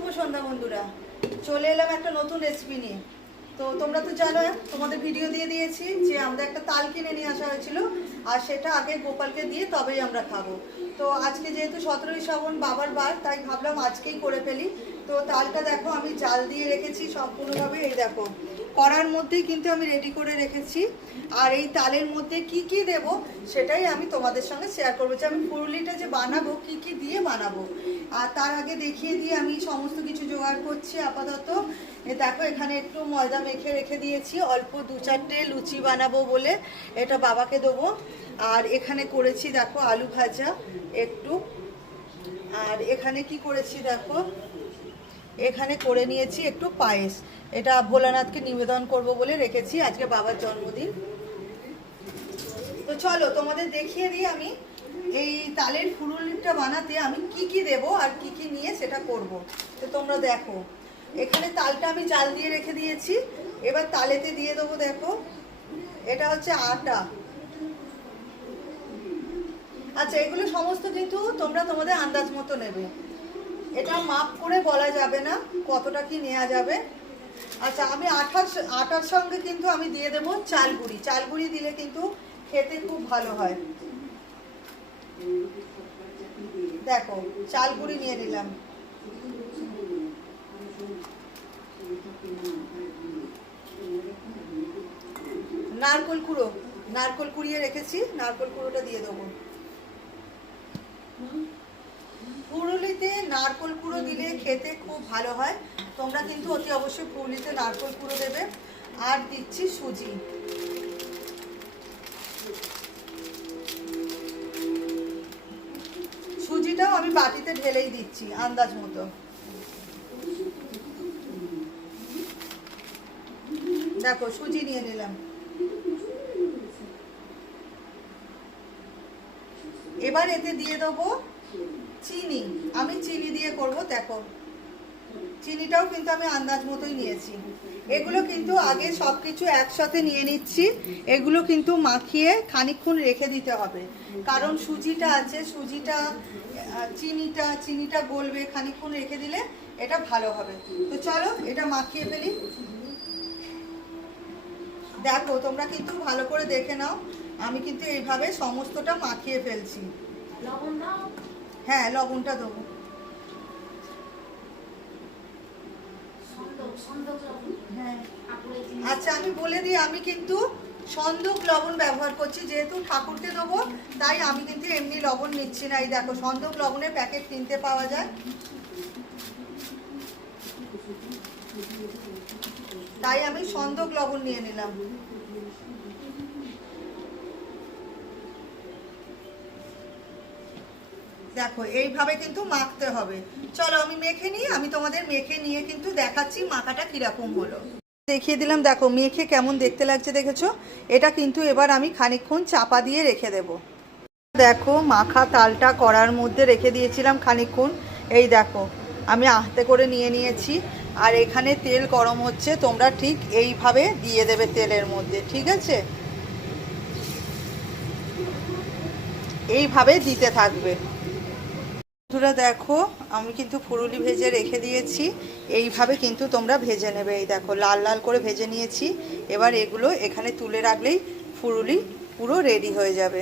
শুভ সন্ধ্যা বন্ধুরা। চলে এলাম একটা নতুন রেসিপি নিয়ে। তো তোমরা তো জানো তোমাদের ভিডিও দিয়ে দিয়েছি যে আমরা একটা তাল কিনে নিয়ে আসা হয়েছিল, আর সেটা আগে গোপালকে দিয়ে তবেই আমরা খাব। তো আজকে যেহেতু সতেরোই শ্রাবণ, বাবার বার, তাই ভাবলাম আজকেই করে ফেলি। তো তালটা দেখো, আমি জাল দিয়ে রেখেছি সম্পূর্ণভাবে, এই দেখো। করার মধ্যেই কিন্তু আমি রেডি করে রেখেছি। আর এই তালের মধ্যে কি কি দেব সেটাই আমি তোমাদের সঙ্গে শেয়ার করব। যে আমি ফুরুলিটা যে বানাবো, কি কি দিয়ে বানাবো। আর তার আগে দেখিয়ে দিয়ে আমি সমস্ত কিছু জোগাড় করছি আপাতত। দেখো, এখানে একটু ময়দা মেখে রেখে দিয়েছি। অল্প দু চারটে লুচি বানাবো বলে এটা বাবাকে দেবো। আর এখানে করেছি দেখো আলু ভাজা একটু। আর এখানে কি করেছি দেখো? এখানে করে নিয়েছি একটু পায়েস। এটা ভোলানাথকে নিবেদন করব বলে রেখেছি, আজকে বাবার জন্মদিন। তো চলো, তোমাদের দেখিয়ে দিই আমি এই তালের ফুরুলিটা বানাতে আমি কি কি দেব আর কি কি নিয়ে সেটা করব। তো তোমরা দেখো, এখানে তালটা আমি জাল দিয়ে রেখে দিয়েছি। এবার তালেতে দিয়ে দেবো, দেখো, এটা হচ্ছে আটা। আচ্ছা এগুলো সমস্ত কিন্তু তোমরা তোমাদের আন্দাজ মতো নেবে। এটা মাপ করে বলা যাবে না কতটা কি নেওয়া যাবে। আচ্ছা আমি আঠার আটার সঙ্গে কিন্তু আমি দিয়ে দেবো চাল গুঁড়ি চাল গুঁড়ি দিলে কিন্তু খেতে খুব ভালো হয়। দেখো চাল গুঁড়ি নিয়ে নিলাম। নারকল কুড়ো, নারকল কুড়িয়ে রেখেছি, নারকল কুড়োটা দিয়ে দেবো পুরুলিতে নারকল কুড়ো দিলে খেতে খুব ভালো হয়। তোমরা কিন্তু অতি অবশ্যই পুরুলিতে নারকল কুড়ো দেবে। আর দিচ্ছি সুজি। সুজিটাও আমি বাটিতে ঢেলেই দিচ্ছি, আন্দাজ মতো। দেখো, সুজি নিয়ে নিলাম। এবার এতে দিয়ে দেবো চিনি। আমি চিনি দিয়ে করব, দেখো। চিনিটাও কিন্তু আমি আন্দাজ মতোই নিয়েছি। এগুলো কিন্তু আগে সব কিছু একসাথে নিয়ে নিচ্ছি। এগুলো কিন্তু মাখিয়ে খানিকক্ষণ রেখে দিতে হবে। কারণ সুজিটা আছে, সুজিটা চিনিটা চিনিটা গলবে খানিকক্ষণ রেখে দিলে এটা ভালো হবে। তো চলো, এটা মাখিয়ে ফেলি। দেখো, তোমরা কিন্তু ভালো করে দেখে নাও। আমি কিন্তু এইভাবে সমস্তটা মাখিয়ে ফেলছি। লবণ দাও। হ্যাঁ লবণটা দেবো। হ্যাঁ। আচ্ছা আমি বলে দিই আমি কিন্তু সন্দুক লবণ ব্যবহার করছি যেহেতু ঠাকুরকে দেবো তাই আমি কিন্তু এমনি লবণ নিচ্ছি না। এই দেখো সন্দুক লবণের প্যাকেট কিনতে পাওয়া যায়। তাই আমি সন্দক লবণ নিয়ে নিলাম। দেখো, এইভাবে কিন্তু মাখতে হবে। চলো আমি মেখে নিই, আমি তোমাদের মেখে নিয়ে কিন্তু দেখাচ্ছি মাখাটা কীরকম হলো। দেখিয়ে দিলাম, দেখো মেখে কেমন দেখতে লাগছে দেখেছ? এটা কিন্তু এবার আমি খানিকক্ষণ চাপা দিয়ে রেখে দেব। দেখো, মাখা তালটা করার মধ্যে রেখে দিয়েছিলাম খানিকক্ষণ। এই দেখো, আমি হাতে করে নিয়ে নিয়েছি। আর এখানে তেল গরম হচ্ছে, তোমরা ঠিক এইভাবে দিয়ে দেবে তেলের মধ্যে, ঠিক আছে? এইভাবে দিতে থাকবে। বন্ধুরা দেখো, আমি কিন্তু ফুরুলি ভেজে রেখে দিয়েছি। এইভাবে কিন্তু তোমরা ভেজে নেবে। এই দেখো, লাল লাল করে ভেজে নিয়েছি। এবার এগুলো এখানে তুলে রাখলেই ফুরুলি পুরো রেডি হয়ে যাবে।